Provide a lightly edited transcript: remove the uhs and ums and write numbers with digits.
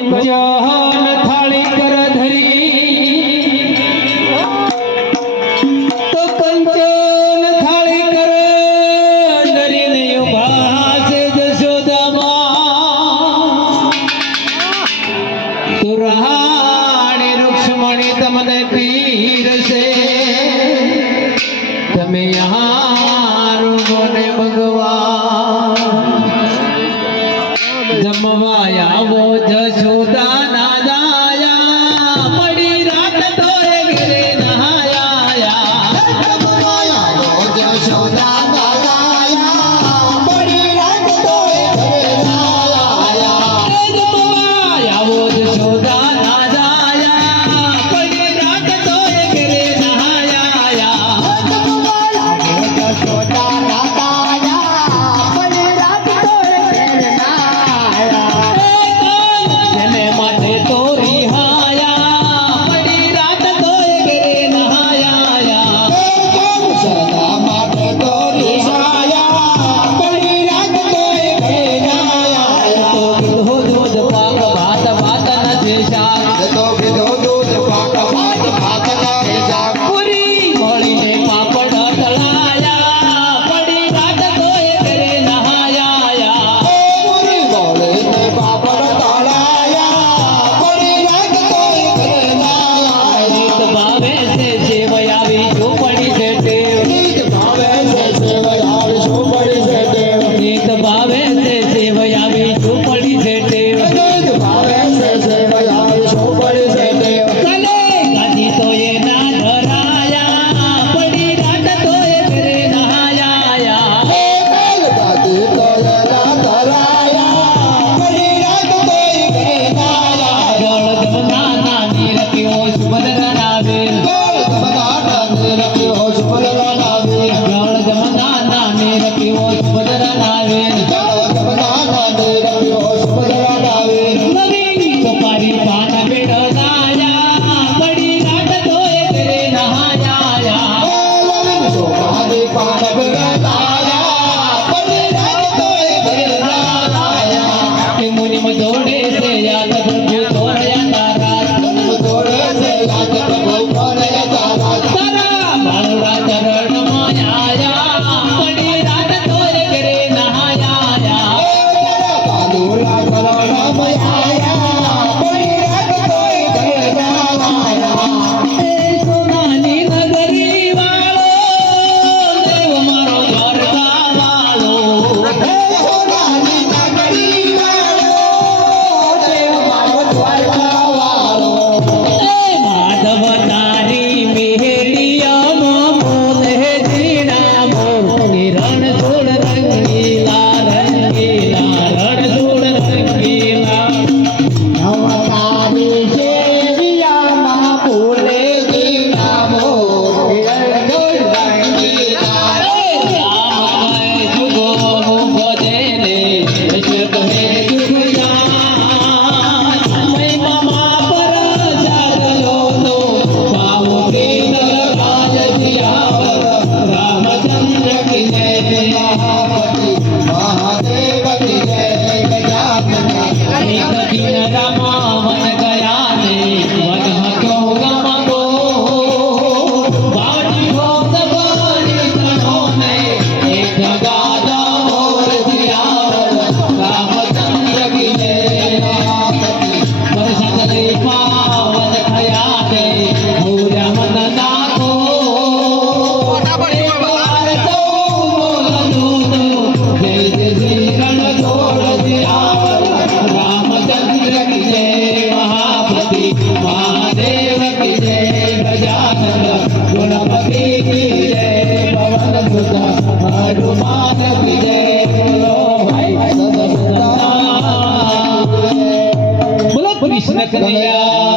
કંચન થાળી કર ધરી તો કંચન થાળી કર ધરીને ઉભા છે જશોદામાં તો રાણી રૂક્ષ્મણી તમને પીરસે તમે યાર બોને ભગવાન જમવા આવો જશોદા ના દાયા પડી રાત તો ઘરે નહાયા જમવા આવો જશોદા ના દાયા પડી રાત તો ઘરે નહાયા જમવા આવો જશોદા ના દાયા પડી રાત તો ઘરે નહાયા જમવા આવો જશોદા ના कृष्ण कन्हैया